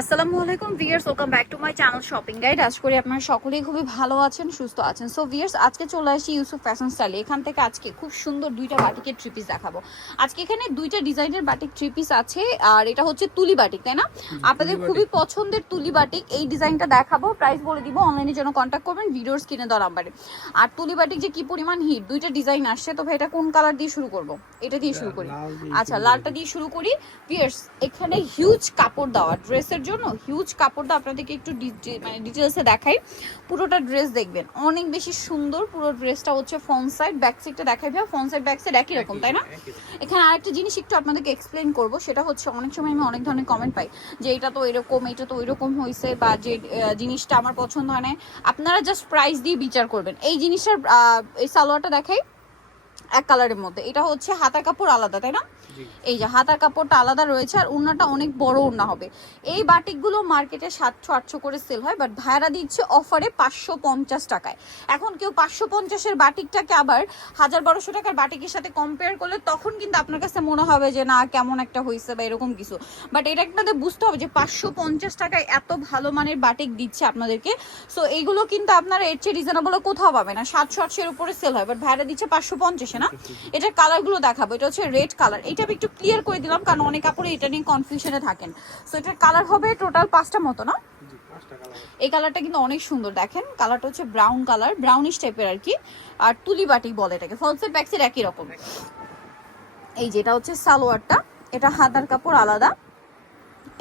আসসালামু আলাইকুম viewers welcome back to my channel shopping guide. আজ করি আপনারা সকলেই খুবই ভালো আছেন সুস্থ আছেন। সো ভিয়ার্স আজকে চলে আসি ইউসুফ ফ্যাশন স্টাইলে এখান থেকে আজকে খুব সুন্দর দুইটা বাটিকের থ্রি পিস দেখাবো। আজকে এখানে দুইটা ডিজাইনের বাটিক থ্রি পিস আছে আর এটা হচ্ছে তুলি বাটিক তাই না? আপনাদের খুবই পছন্দের তুলি বাটিক এই ডিজাইনটা দেখাবো। প্রাইস বলে দিব অনলাইনের জন্য কন্ট্যাক্ট করবেন ভিডিওর স্ক্রিনে দেওয়া নাম্বারে আর তুলি বাটিক যে কি পরিমাণ হিট দুইটা ডিজাইন আসছে। তো এটা কোন কালার দিয়ে শুরু করব? এটা দিয়ে শুরু করি। আচ্ছা লালটা দিয়ে শুরু করি। পিয়ার্স এখানে হিউজ কাপড় দেওয়া ড্রেসের জন্য হিউজ কাপড়টা আপনাদেরকে একটু মানে ডিটেলসে দেখাই। পুরোটা ড্রেস দেখবেন। অনেক বেশি সুন্দর পুরো ড্রেসটা হচ্ছে ফ্রন্ট সাইড ব্যাক সাইডটা দেখাই ভাই ফ্রন্ট সাইড ব্যাক সাইড একই রকম তাই না? এখানে আরেকটা জিনিস একটু আপনাদেরকে এক্সপ্লেন করব সেটা হচ্ছে অনেক সময় আমি অনেক ধরনের কমেন্ট পাই যে এটা তো এরকম এটা তো এরকম হয়েছে বা যে জিনিসটা আমার পছন্দ হয় না আপনারা জাস্ট প্রাইস দিয়ে বিচার করবেন। এই জিনিসটার এই সালোয়ারটা দেখাই এক কালারের মধ্যে। এটা হচ্ছে হাতার কাপড় আলাদা তাই না। এই যে হাতার কাপড়টা আলাদা রয়েছে আর উন্নাটা অনেক বড় উন্না হবে। এই বাটিকগুলো মার্কেটে সাতশো আটশো করে সেল হয় বাট ভাড়া দিচ্ছে অফারে পাঁচশো পঞ্চাশ টাকায়। এখন কেউ পাঁচশো পঞ্চাশের বাটিকটাকে আবার হাজার বারোশো টাকার বাটিকের সাথে কম্পেয়ার করলে তখন কিন্তু আপনার কাছে মনে হবে যে না কেমন একটা হয়েছে বা এরকম কিছু। বাট এটা আপনাদের বুঝতে হবে যে পাঁচশো পঞ্চাশ টাকায় এত ভালো মানের বাটিক দিচ্ছে আপনাদেরকে। সো এইগুলো কিন্তু আপনারা এর চেয়ে রিজনেবল কোথাও পাবে না। সাতশো আটশোর উপরে সেল হয় বাট ভাড়া দিচ্ছে পাঁচশো পঞ্চাশে না? এটার কালারগুলো দেখাবো। এটা হচ্ছে রেড কালার এটা আমি একটু ক্লিয়ার করে দিলাম কারণ অনেক কাপড়ে এটা নিয়ে কনফিউশনে থাকেন। সো এটার কালার হবে টোটাল পাঁচটা মতো না। এই কালারটা কিন্তু অনেক সুন্দর দেখেন। কালারটা হচ্ছে ব্রাউন কালার ব্রাউনিশ টাইপের আর কি। আর তুলি বাটি বলে এটাকে ফলসের ব্যাকসের একই রকম। এই যেটা হচ্ছে সালোয়ারটা এটা হাতার কাপড় আলাদা।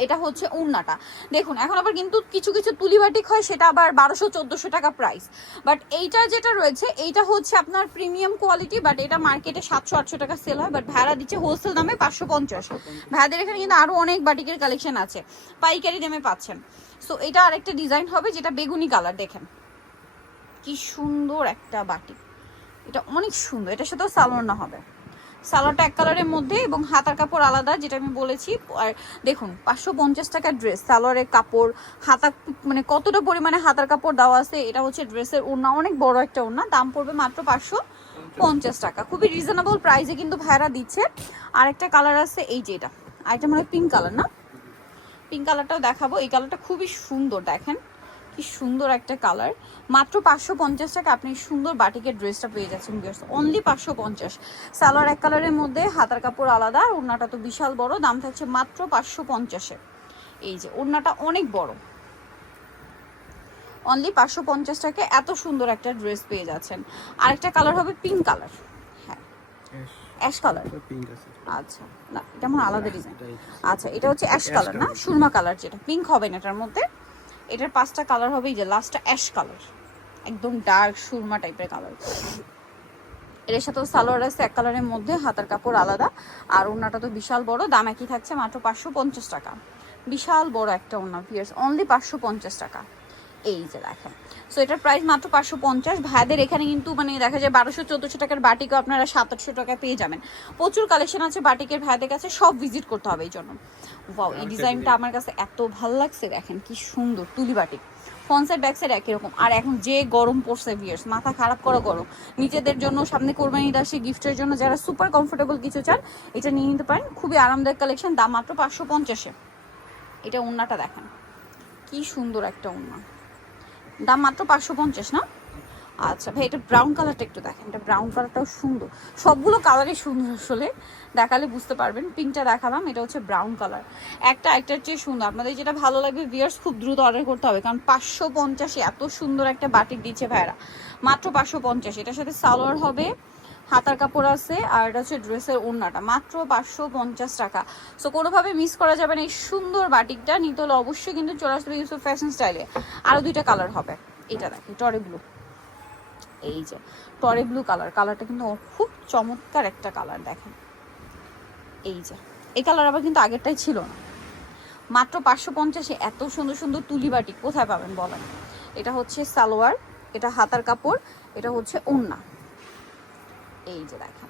এটা হচ্ছে উন্নাটা দেখুন, এখন আবার কিন্তু কিছু কিছু তুলি বাটিক হয়, সেটা আবার বারোশো, চোদ্দোশো টাকা প্রাইস বাট এইটা যেটা রয়েছে, এইটা হচ্ছে আপনার প্রিমিয়াম কোয়ালিটি বাট এটা মার্কেটে সাতশো, আটশো টাকা সেল হয় বাট ভাড়া দিচ্ছে হোলসেল দামে পাঁচশো পঞ্চাশ। ভাইদের এখানে কিন্তু আরও অনেক বাটিকের কালেকশন আছে, পাইকারি দামে পাচ্ছেন। সো এটা আরেকটা ডিজাইন হবে, যেটা বেগুনি কালার দেখেন। কি সুন্দর একটা বাটি এটা অনেক সুন্দর, এটার সাথেও সালোয়ার হবে। সালোয়ারটা এক কালারের মধ্যে এবং হাতার কাপড় আলাদা, যেটা আমি বলেছি। আর দেখুন, পাঁচশো পঞ্চাশ টাকার ড্রেস সালোয়ারের কাপড়, হাতা মানে কতটা পরিমাণে হাতার কাপড় দেওয়া আছে, এটা হচ্ছে ড্রেসের ওড়না, অনেক বড় একটা ওড়না, দাম পড়বে মাত্র পাঁচশো পঞ্চাশ টাকা। খুবই রিজনেবল প্রাইসে কিন্তু ভাইরা দিচ্ছে। আর একটা কালার আছে, এই যে এটা। আর এটা মানে পিঙ্ক কালার না? পিঙ্ক কালারটাও দেখাবো। এই কালারটা খুবই সুন্দর, দেখেন। কি সুন্দর একটা কালার। মাত্র পাঁচশো পঞ্চাশ টাকা আপনি সুন্দর বাটিকের ড্রেসটা পেয়ে যাচ্ছেন অনলি পাঁচশো পঞ্চাশ। সালোয়ার এক কালারের মধ্যে হাতার কাপড় আলাদা আর ওড়নাটা তো বিশাল বড় দাম থাকছে মাত্র পাঁচশো পঞ্চাশে এই যে ওড়নাটা অনেক বড়। অনলি পাঁচশো পঞ্চাশ টাকা এত সুন্দর একটা ড্রেস পেয়ে যাচ্ছেন। আরেকটা কালার হবে পিঙ্ক কালার। হ্যাঁ অ্যাশ কালার। আচ্ছা না এটা আমার আলাদা ডিজাইন আচ্ছা এটা হচ্ছে অ্যাশ কালার না? সুরমা কালার যেটা। পিঙ্ক হবে না এটার মধ্যে। এটার পাঁচটা কালার হবে এই যে লাস্টটা অ্যাশ কালার একদম ডার্ক সুরমা টাইপের কালারের সাথেও সালোয়ার আছে এক কালারের মধ্যে, হাতার কাপড় আলাদা। আর ওনাটা তো বিশাল বড়, দাম একই থাকছে মাত্র পাঁচশো পঞ্চাশ টাকা। বিশাল বড় একটা ওনা পিয়ার্স অনলি পাঁচশো পঞ্চাশ টাকা। এই যে দেখেন। সো এটার প্রাইস মাত্র পাঁচশো পঞ্চাশ। ভাইদের এখানে কিন্তু মানে দেখা যায় বারোশো চোদ্দোশো টাকার বাটিকও আপনারা সাতাশশো টাকায় পেয়ে যাবেন। প্রচুর কালেকশন আছে বাটিকের ভাইদের কাছে সব ভিজিট করতে হবে এই জন্য। ওয়াও এই ডিজাইনটা আমার কাছে এত ভালো লাগছে দেখেন কি সুন্দর তুলি batik. Front side back side একই রকম। আর এখন যে গরম পড়ছে ভিয়ার্স মাথা খারাপ করা গরম। নিজেদের জন্য সামনে কোরবানি আসে গিফটের জন্য যারা সুপার কমফোর্টেবল কিছু চান এটা নিয়ে নিতে পারেন। খুবই আরামদায়ক কালেকশন দাম মাত্র পাঁচশো পঞ্চাশে। এটা উন্নাটা দেখেন। কি সুন্দর একটা উন্না দাম মাত্র পাঁচশো পঞ্চাশ, না? আচ্ছা ভাই, এটা ব্রাউন কালারটা একটু দেখেন। এটা ব্রাউন কালারটাও সুন্দর। সবগুলো কালারই সুন্দর আসলে। দেখালে বুঝতে পারবেন। পিঙ্কটা দেখালাম, এটা হচ্ছে ব্রাউন কালার একটা একটার চেয়ে সুন্দর। আপনাদের যেটা ভালো লাগবে ভিয়ার্স খুব দ্রুত অর্ডার করতে হবে। কারণ পাঁচশো পঞ্চাশে এত সুন্দর একটা বাটিক দিচ্ছে ভাইরা মাত্র পাঁচশো পঞ্চাশ। এটার সাথে সালোয়ার হবে হাতার কাপড় আছে আর এটা হচ্ছে ড্রেসের ওড়নাটা। মাত্র পাঁচশো পঞ্চাশ টাকা। সো কোনোভাবে মিস করা যাবে না এই সুন্দর বাটিকটা। নিতে হলে অবশ্যই কিন্তু চলে আসবে ইউসুফ ফ্যাশন স্টাইলে আরও দুইটা কালার হবে। এটা দেখি, টরে ব্লু এই যে, টরে ব্লু কালার কালারটা কিন্তু খুব চমৎকার একটা কালার দেখেন। এই যে, এই কালার আবার কিন্তু আগেরটাই ছিল না। মাত্র পাঁচশো পঞ্চাশে এত সুন্দর সুন্দর তুলি বাটিক কোথায় পাবেন বলেন? এটা হচ্ছে সালোয়ার, এটা হাতার কাপড়, এটা হচ্ছে ওড়না। এই যে দেখেন।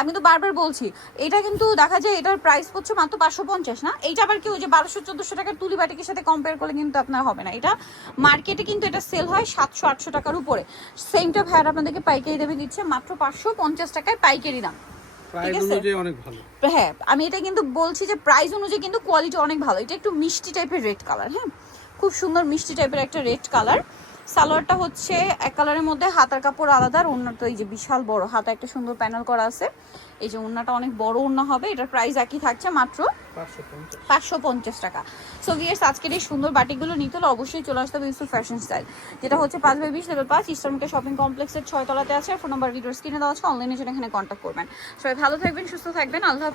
আমি তো বারবার বলছি এটা কিন্তু দেখা যায় এটার প্রাইস পড়ছে মাত্র পাঁচশো পঞ্চাশ না? এইটা আবার কি ওই যে বারোশো চোদ্দোশো টাকার তুলি বাটিকের সাথে কম্পেয়ার করলে কিন্তু আপনার হবে না। এটা মার্কেটে কিন্তু এটা সেল হয় সাতশো আটশো টাকার উপরে। সেমটা ভাইয়ার আপনাদেরকে পাইকারি দামে দিচ্ছে মাত্র পাঁচশো পঞ্চাশ টাকায় পাইকারি দাম। হ্যাঁ আমি এটা কিন্তু বলছি যে প্রাইস অনুযায়ী কিন্তু কোয়ালিটি অনেক ভালো। এটা একটু মিষ্টি টাইপের রেড কালার হ্যাঁ? খুব সুন্দর মিষ্টি টাইপের একটা রেড কালার সালোয়ারটা হচ্ছে এক কালারের মধ্যে হাতার কাপড় আলাদা আর ওড়নাটা এই যে বিশাল বড় হাতা একটা সুন্দর প্যানেল করা আছে। এই যে ওড়নাটা অনেক বড় ওড়না হবে এটার প্রাইস একই থাকছে মাত্র পাঁচশো পঞ্চাশ। টাকা। সো ভিয়ার্স আজকের এই সুন্দর বাটিগুলো নিতে হলে অবশ্যই চলে আসতে হবে ইউসুফ ফ্যাশন স্টাইল যেটা হচ্ছে পাঁচ বাই বিশ লেভেল পাঁচ ইস্টার্নকে শপিং কমপ্লেক্সের ছয় তলাতে আছে ফোন নাম্বার ভিডিওর স্ক্রিনে দেওয়া আছে অনলাইনে জন্য এখানে কন্ট্যাক্ট করবেন। সবাই ভালো থাকবেন সুস্থ থাকবেন আল্লাহ